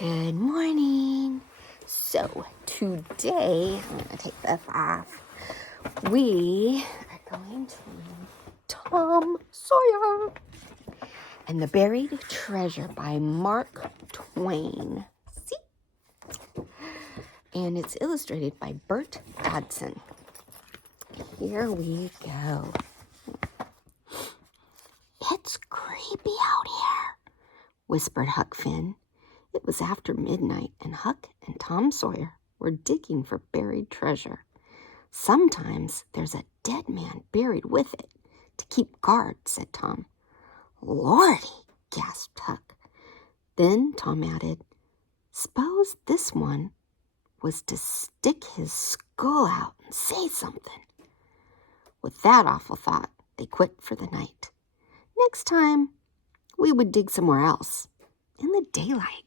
Good morning. So today, I'm going to take this off. We are going to read Tom Sawyer and the Buried Treasure by Mark Twain. See? And it's illustrated by Bert Dodson. Here we go. It's creepy out here, whispered Huck Finn. It was after midnight, and Huck and Tom Sawyer were digging for buried treasure. Sometimes there's a dead man buried with it to keep guard, said Tom. Lordy, gasped Huck. Then Tom added, suppose this one was to stick his skull out and say something. With that awful thought, they quit for the night. Next time, we would dig somewhere else, in the daylight.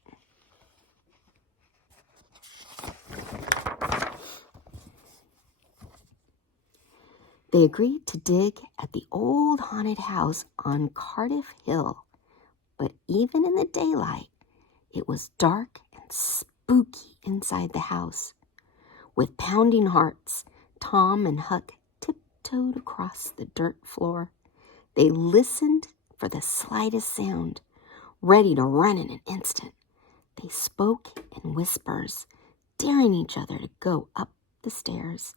They agreed to dig at the old haunted house on Cardiff Hill, but even in the daylight, it was dark and spooky inside the house. With pounding hearts, Tom and Huck tiptoed across the dirt floor. They listened for the slightest sound, ready to run in an instant. They spoke in whispers, daring each other to go up the stairs.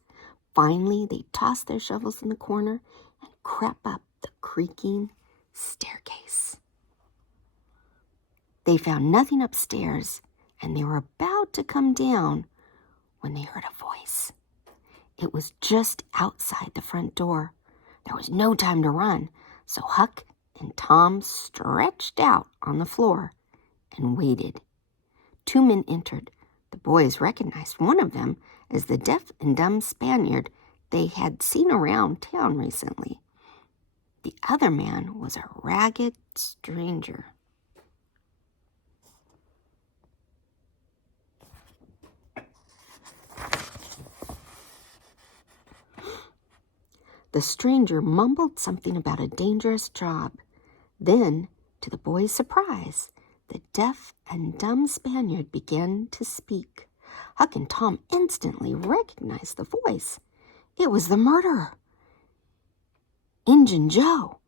Finally, they tossed their shovels in the corner and crept up the creaking staircase. They found nothing upstairs, and they were about to come down when they heard a voice. It was just outside the front door. There was no time to run, so Huck and Tom stretched out on the floor and waited. Two men entered. The boys recognized one of them as the deaf and dumb Spaniard they had seen around town recently. The other man was a ragged stranger. The stranger mumbled something about a dangerous job. Then, to the boys' surprise, the deaf and dumb Spaniard began to speak. Huck and Tom instantly recognized the voice. It was the murderer, Injun Joe.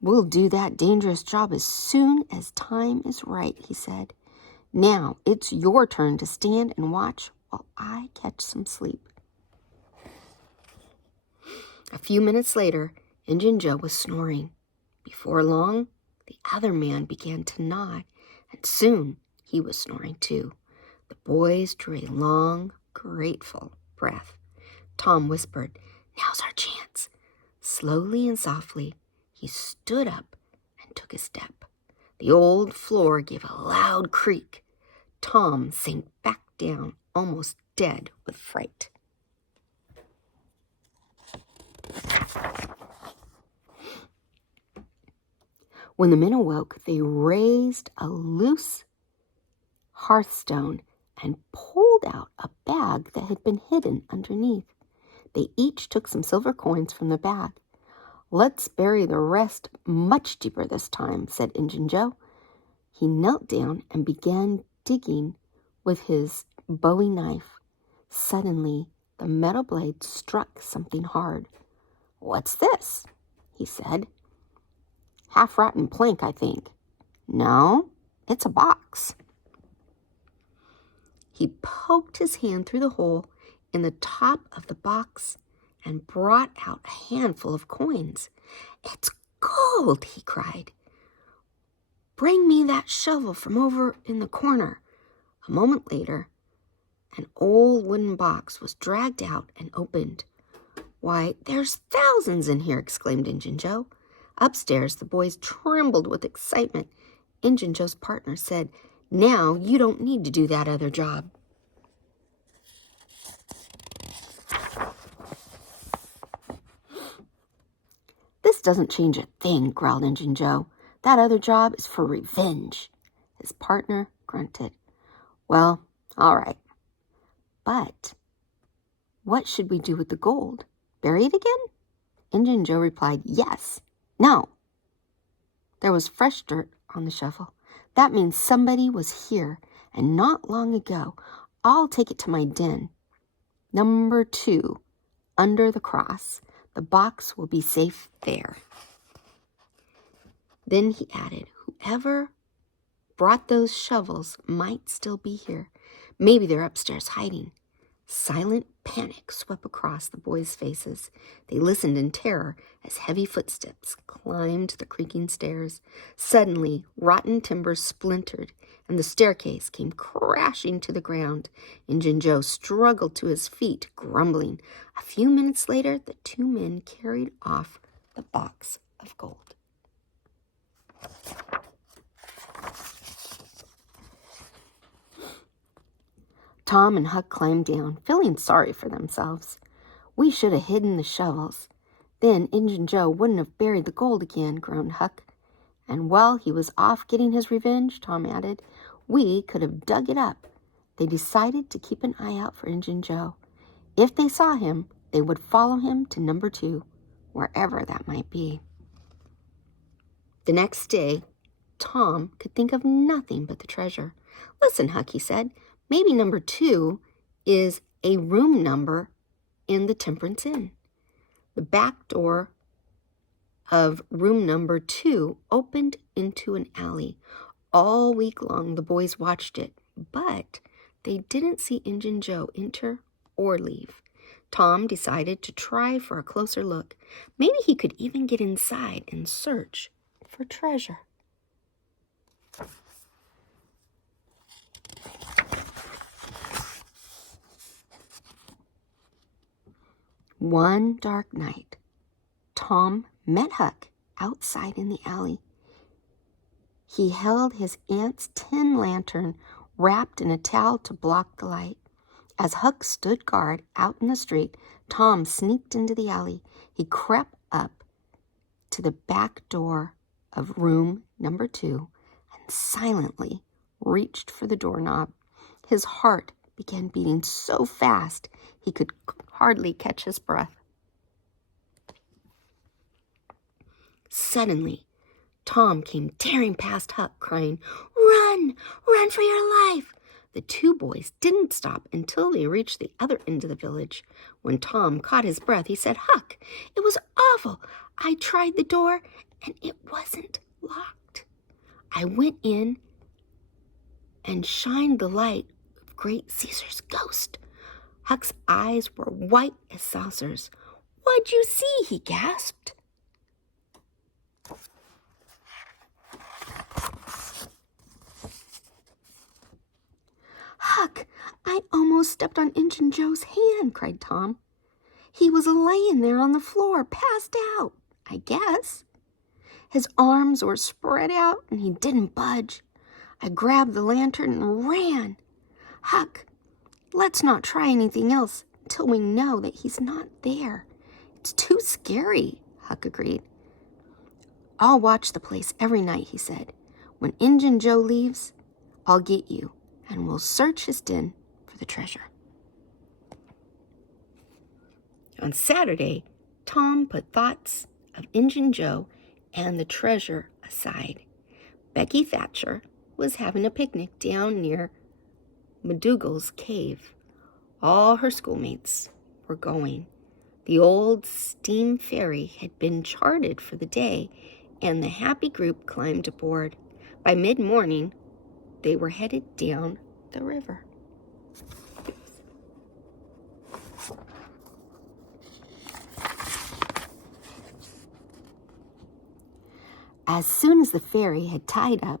We'll do that dangerous job as soon as time is right, he said. Now it's your turn to stand and watch while I catch some sleep. A few minutes later, Injun Joe was snoring. Before long, the other man began to nod, and soon he was snoring too. The boys drew a long, grateful breath. Tom whispered, now's our chance. Slowly and softly, he stood up and took a step. The old floor gave a loud creak. Tom sank back down, almost dead with fright. When the men awoke, they raised a loose hearthstone and pulled out a bag that had been hidden underneath. They each took some silver coins from the bag. Let's bury the rest much deeper this time, said Injun Joe. He knelt down and began digging with his bowie knife. Suddenly, the metal blade struck something hard. What's this? He said. Half-rotten plank, I think. No, it's a box. He poked his hand through the hole in the top of the box and brought out a handful of coins. It's gold, he cried. Bring me that shovel from over in the corner. A moment later, an old wooden box was dragged out and opened. Why, there's thousands in here, exclaimed Injun Joe. Upstairs, the boys trembled with excitement. Injun Joe's partner said, now you don't need to do that other job. This doesn't change a thing, growled Injun Joe. That other job is for revenge. His partner grunted. Well, all right. But what should we do with the gold? Bury it again? Injun Joe replied, yes. No. There was fresh dirt on the shovel. That means somebody was here, and not long ago. I'll take it to my den. Number 2, under the cross. The box will be safe there." Then he added, "Whoever brought those shovels might still be here. Maybe they're upstairs hiding." Silent panic swept across the boys' faces. They listened in terror as heavy footsteps climbed the creaking stairs. Suddenly, rotten timbers splintered, and the staircase came crashing to the ground. Injun Joe struggled to his feet, grumbling. A few minutes later, the 2 men carried off the box of gold. Tom and Huck climbed down, feeling sorry for themselves. "We should have hidden the shovels. Then Injun Joe wouldn't have buried the gold again," groaned Huck. "And while he was off getting his revenge," Tom added, "we could have dug it up." They decided to keep an eye out for Injun Joe. If they saw him, they would follow him to number 2, wherever that might be. The next day, Tom could think of nothing but the treasure. "Listen, Huck," he said, "maybe number 2 is a room number in the Temperance Inn." The back door of room number 2 opened into an alley. All week long, the boys watched it, but they didn't see Injun Joe enter or leave. Tom decided to try for a closer look. Maybe he could even get inside and search for treasure. One dark night, Tom met Huck outside in the alley. He held his aunt's tin lantern wrapped in a towel to block the light. As Huck stood guard out in the street, Tom sneaked into the alley. He crept up to the back door of room number 2 and silently reached for the doorknob. His heart began beating so fast he could hardly catch his breath. Suddenly, Tom came tearing past Huck, crying, "Run! Run for your life!" The 2 boys didn't stop until they reached the other end of the village. When Tom caught his breath, he said, "Huck, it was awful. I tried the door, and it wasn't locked. I went in and shined the light of Great Caesar's ghost." Huck's eyes were white as saucers. "What'd you see?" he gasped. "Huck, I almost stepped on Injun Joe's hand," cried Tom. "He was laying there on the floor, passed out, I guess. His arms were spread out and he didn't budge. I grabbed the lantern and ran. Huck, let's not try anything else until we know that he's not there." "It's too scary," Huck agreed. "I'll watch the place every night," he said. "When Injun Joe leaves, I'll get you, and we'll search his den for the treasure." On Saturday, Tom put thoughts of Injun Joe and the treasure aside. Becky Thatcher was having a picnic down near McDougal's cave. All her schoolmates were going. The old steam ferry had been chartered for the day, and the happy group climbed aboard. By mid-morning, they were headed down the river. As soon as the ferry had tied up,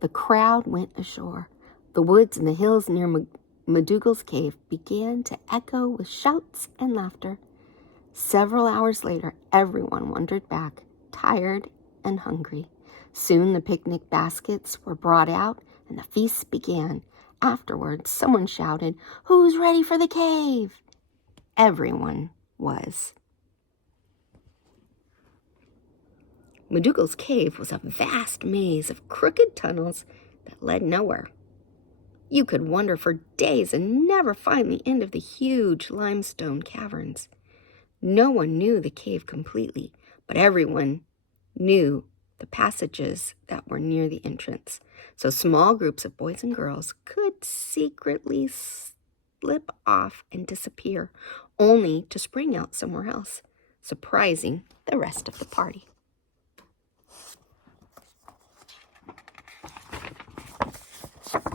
the crowd went ashore. The woods and the hills near McDougal's cave began to echo with shouts and laughter. Several hours later, everyone wandered back, tired and hungry. Soon the picnic baskets were brought out and the feast began. Afterwards, someone shouted, "Who's ready for the cave?" Everyone was. McDougal's cave was a vast maze of crooked tunnels that led nowhere. You could wander for days and never find the end of the huge limestone caverns. No one knew the cave completely, but everyone knew the passages that were near the entrance, so small groups of boys and girls could secretly slip off and disappear, only to spring out somewhere else, surprising the rest of the party.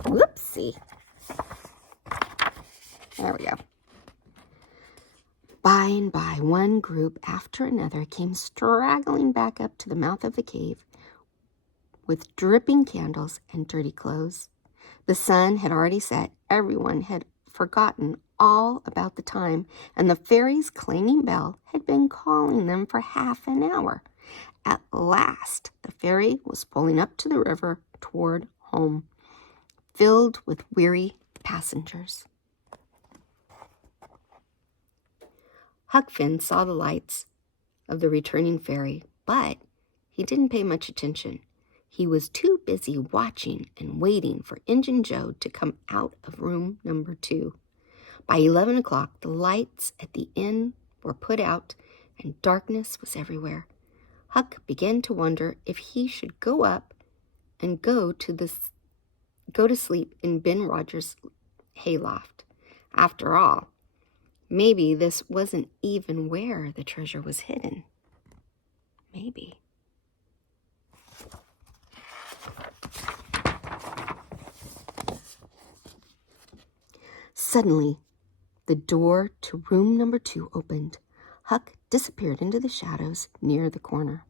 Whoopsie. There we go. By and by, one group after another came straggling back up to the mouth of the cave with dripping candles and dirty clothes. The sun had already set. Everyone had forgotten all about the time, and the fairy's clanging bell had been calling them for half an hour. At last, the ferry was pulling up to the river toward home, filled with weary passengers. Huck Finn saw the lights of the returning ferry, but he didn't pay much attention. He was too busy watching and waiting for Injun Joe to come out of room number 2. By 11 o'clock, the lights at the inn were put out, and darkness was everywhere. Huck began to wonder if he should go up and go to sleep in Ben Rogers' hayloft. After all, maybe this wasn't even where the treasure was hidden. Maybe. Suddenly, the door to room number 2 opened. Huck disappeared into the shadows near the corner.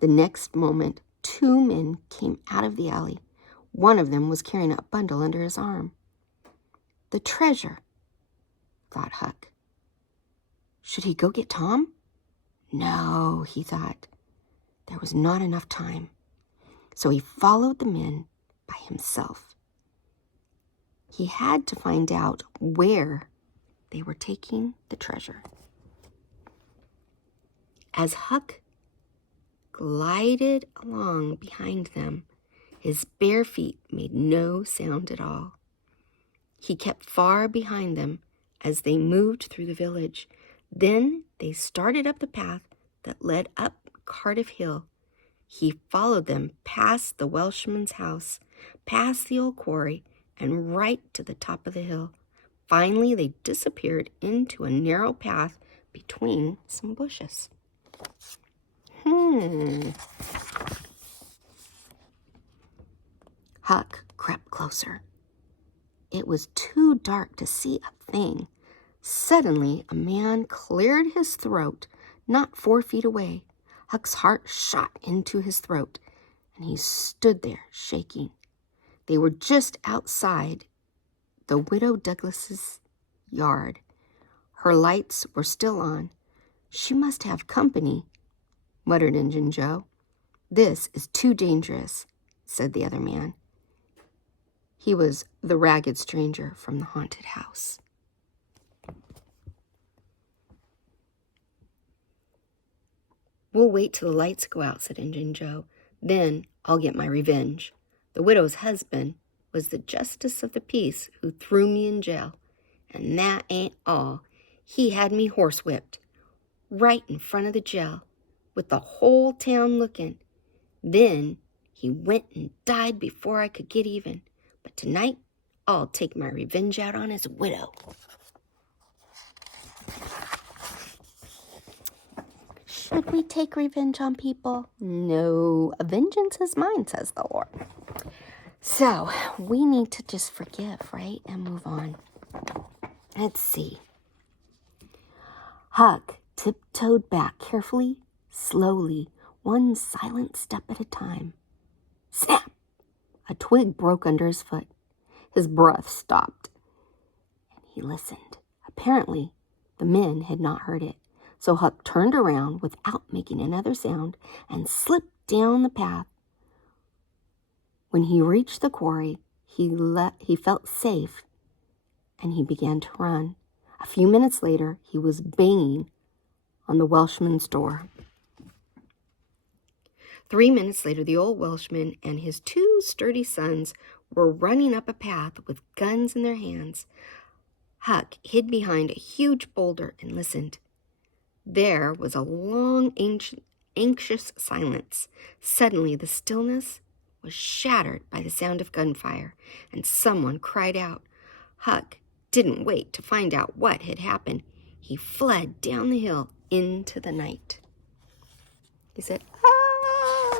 The next moment, 2 men came out of the alley. One of them was carrying a bundle under his arm. The treasure, thought Huck. Should he go get Tom? No, he thought. There was not enough time. So he followed the men by himself. He had to find out where they were taking the treasure. As Huck glided along behind them, his bare feet made no sound at all. He kept far behind them as they moved through the village. Then they started up the path that led up Cardiff Hill. He followed them past the Welshman's house, past the old quarry, and right to the top of the hill. Finally, they disappeared into a narrow path between some bushes. Huck crept closer. It was too dark to see a thing. Suddenly, a man cleared his throat not 4 feet away. Huck's heart shot into his throat, and he stood there shaking. They were just outside the Widow Douglas's yard. Her lights were still on. She must have company, muttered Injun Joe. This is too dangerous, said the other man. He was the ragged stranger from the haunted house. We'll wait till the lights go out, said Injun Joe. Then I'll get my revenge. The widow's husband was the justice of the peace who threw me in jail. And that ain't all. He had me horsewhipped right in front of the jail, with the whole town looking. Then he went and died before I could get even. But tonight, I'll take my revenge out on his widow. Should we take revenge on people? No, vengeance is mine, says the Lord. So, we need to just forgive, right? And move on. Let's see. Huck tiptoed back carefully, slowly, one silent step at a time. Snap! A twig broke under his foot. His breath stopped, and he listened. Apparently, the men had not heard it. So Huck turned around without making another sound and slipped down the path. When he reached the quarry, he felt safe, and he began to run. A few minutes later, he was banging on the Welshman's door. 3 minutes later, the old Welshman and his 2 sturdy sons were running up a path with guns in their hands. Huck hid behind a huge boulder and listened. There was a long, anxious silence. Suddenly, the stillness was shattered by the sound of gunfire, and someone cried out. Huck didn't wait to find out what had happened. He fled down the hill into the night. He said, "Ah!"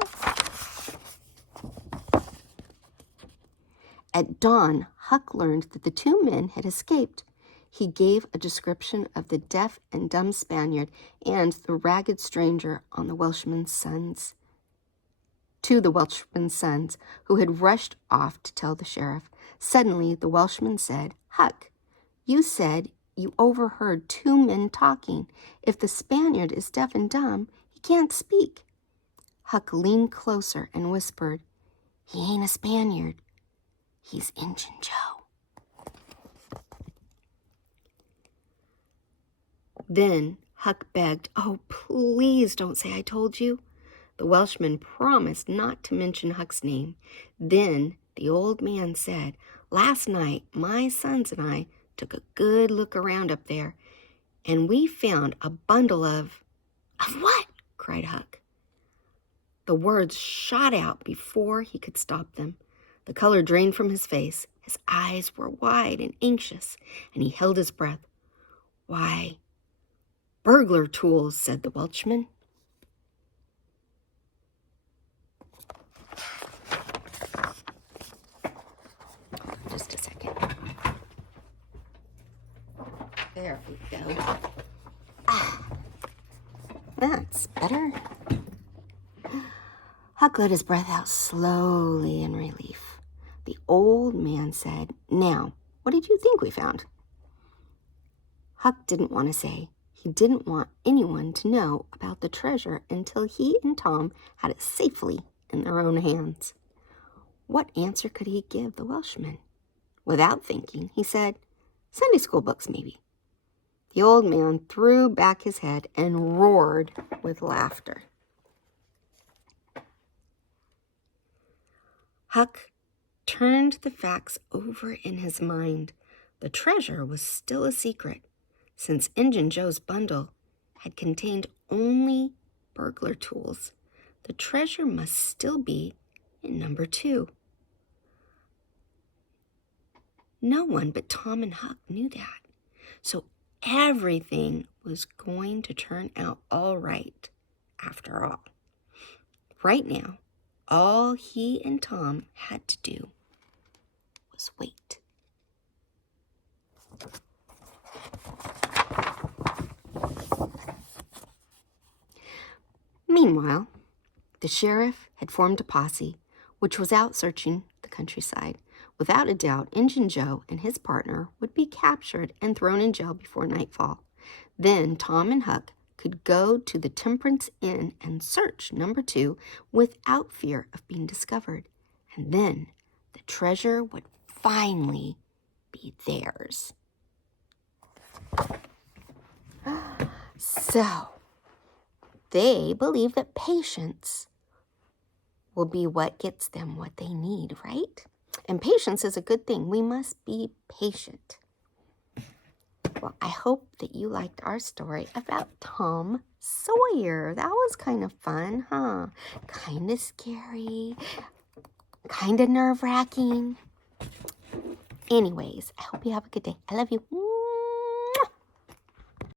At dawn, Huck learned that the two men had escaped. He gave a description of the deaf and dumb Spaniard and the ragged stranger on the Welshman's sons. To the Welshman's sons, who had rushed off to tell the sheriff. Suddenly, the Welshman said, "Huck, you said you overheard two men talking. If the Spaniard is deaf and dumb, he can't speak." Huck leaned closer and whispered, "He ain't a Spaniard. He's Injun Joe." Then Huck begged, "Oh, please don't say I told you." The Welshman promised not to mention Huck's name. Then the old man said, "Last night my sons and I took a good look around up there, and we found a bundle of—" "Of what?" cried Huck. The words shot out before he could stop them. The color drained from his face. His eyes were wide and anxious, and he held his breath. "Why, burglar tools," said the Welshman. Just a second. There we go. That's better. Huck let his breath out slowly in relief. The old man said, "Now, what did you think we found?" Huck didn't want to say. He didn't want anyone to know about the treasure until he and Tom had it safely in their own hands. What answer could he give the Welshman? Without thinking, he said, "Sunday school books, maybe." The old man threw back his head and roared with laughter. Huck turned the facts over in his mind. The treasure was still a secret, since Injun Joe's bundle had contained only burglar tools. The treasure must still be in number 2. No one but Tom and Huck knew that. So everything was going to turn out all right after all. Right now, all he and Tom had to do was wait. Meanwhile, the sheriff had formed a posse, which was out searching the countryside. Without a doubt, Injun Joe and his partner would be captured and thrown in jail before nightfall. Then Tom and Huck could go to the Temperance Inn and search number 2 without fear of being discovered. And then the treasure would finally be theirs. So, they believe that patience will be what gets them what they need, right? And patience is a good thing. We must be patient. Well, I hope that you liked our story about Tom Sawyer. That was kind of fun, huh? Kind of scary, kind of nerve-wracking. Anyways, I hope you have a good day. I love you.